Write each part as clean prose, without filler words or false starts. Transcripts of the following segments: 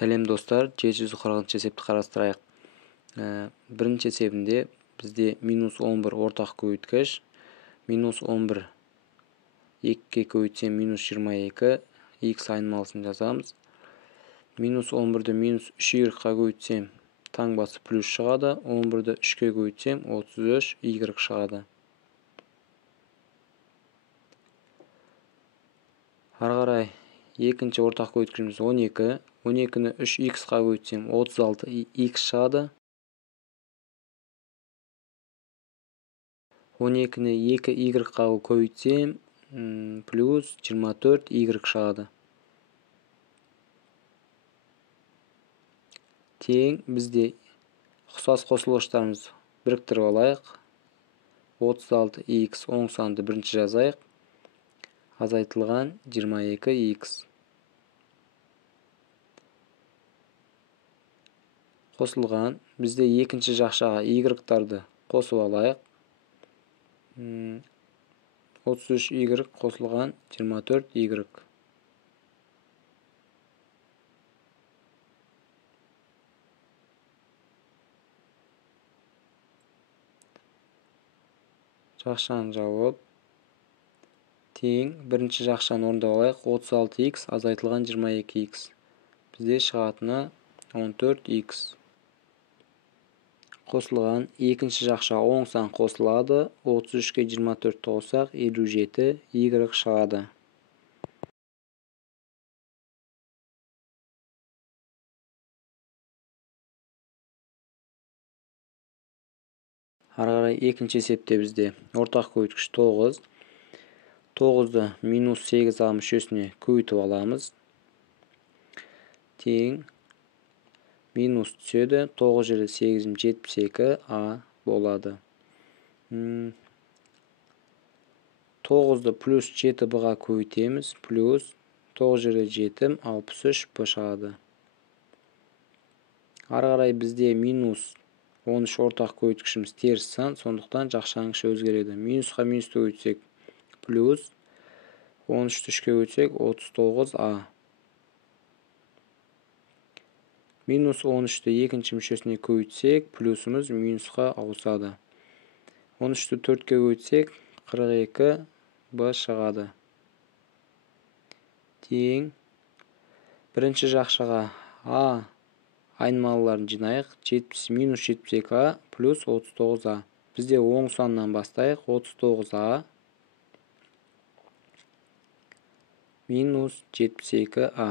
Сәлем достар, 740 есепті қарастырайық. Бірінші есебінде бізде минус 11 ортақ көйіткіш. Минус 11 2-ке көйтсем минус 22, x айнымалысын жазамыз. Минус 11-ді минус 3y-ға көйтсем таңбасы плюс шығады. 11-ді 3-ке көйтсем 33y шығады. Ары қарай екінші ортақ көйткішіміз 12. 12-ні 3x-ға көйтсем 36x шығады. 12-ні 2y-ға көйтсем плюс 24y шығады. Тең бізде ұқсас қосылғыштарымыз біріктіріп алайық. 36x оң санды бірінші жазайық. Азайтылған 22x. Қосылған. Бізде екінші жақшаға y-тарды қосып алайық. 33y қосылған 24y. Жақшаны жауып тең бірінші жақшаны орындап алайық. 36x азайтылған 22x. Бізде шығатыны 14x. Қосылған. Екінші жақша оң сан қосылады. 33-ке 24 қоссақ 57y шығады. Ары қарай екінші есепте бізде ортақ көйткіш 9. 9-ды минус 8а мүшесіне көйтіп аламыз. Тең минус түседі. 9 жерде 8 72а болады. 9-ды плюс 7б-ға көйтеміз. Плюс 9 жерде 7 63б шығады. Ары қарай бізде минус 13 ортақ көйткішіміз теріс сан, сондықтан жақшаның іші өзгереді. Минусқа минусты көйтсек плюс 13-ті 3-ке көйтсек 39а. Минус 13-ті екінші мүшесіне көйтсек плюсымыз минусқа ауысады. 13-ті 4-ке көйтсек 42б шығады. Тең бірінші жақшаға а айнымалыларын жинайық. Минус 72а плюс 39а. Бізде оң саннан бастайық. 39а минус 72а.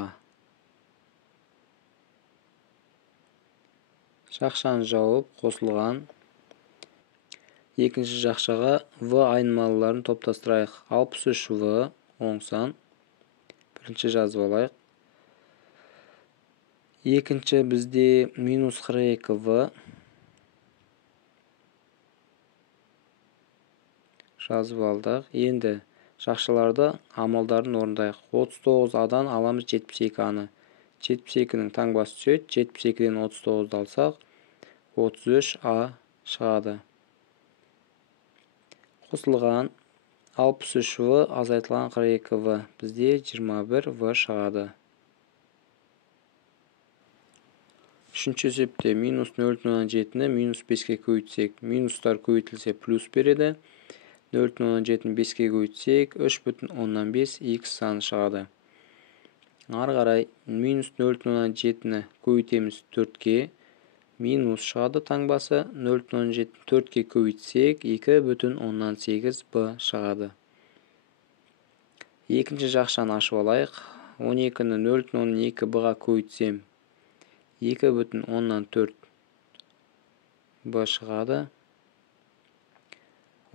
Жақшаны жауып қосылған. Екінші жақшаға v айнымалыларын топтастырайық. 63v оң сан. Бірінші жазып алайық. Екінші бізде минус 42v жазып алдық. Енді жақшаларды амалдарын орындайық. 39адан аламыз 72аны. 72-нің таңбасы түседі. 72-ден 39-ды алсақ 33а шығады. Қосылған. 63v азайтылған 42v. Бізде 21v шығады. Үшінші есепте минус 0,7-ні минус 5-ке көйтсек, минустар көйтілсе плюс береді. 0,7-ні 5-ке көйтсек 3,5x саны шығады. Ары қарай минус 0,7-ні көйтеміз 4-ке. Минус шығады таңбасы. 0,7-ні 4-ке көйтсек 2,8b шығады. Екінші жақшаны ашып алайық. 12-ні 0,2b-ға көйтсем 2,4b шығады.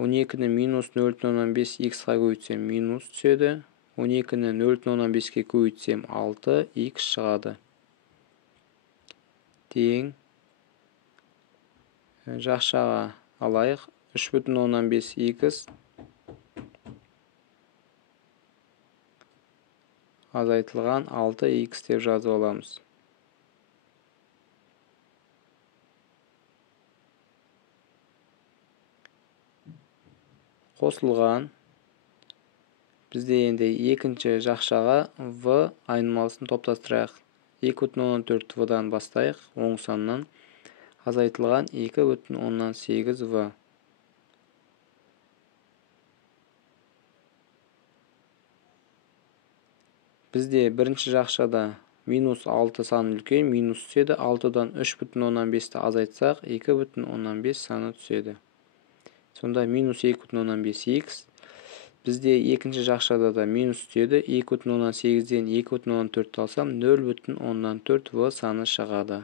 12-ні минус 0,5x-ға көйтсем минус түседі. 12-ні 0,5-ке көйтсем 6x шығады. Тең жақшаға алайық. 3,5x азайтылған 6x деп жазып аламыз. Қосылған. Бізде енді екінші жақшаға v айнымалысын топтастырайық. 2,4 v-дан бастайық. Оң саннан азайтылған 2,8 v. Бізде бірінші жақшада минус 6 саны үлкен, минус түседі. 6-дан 3,15-ті азайтсақ, 2,15 саны түседі. Сонда минус 2,15х. Бізде екінші жақшада да минус түседі. 2,18-ден 2,4 алсам, 0,14 v саны шығады.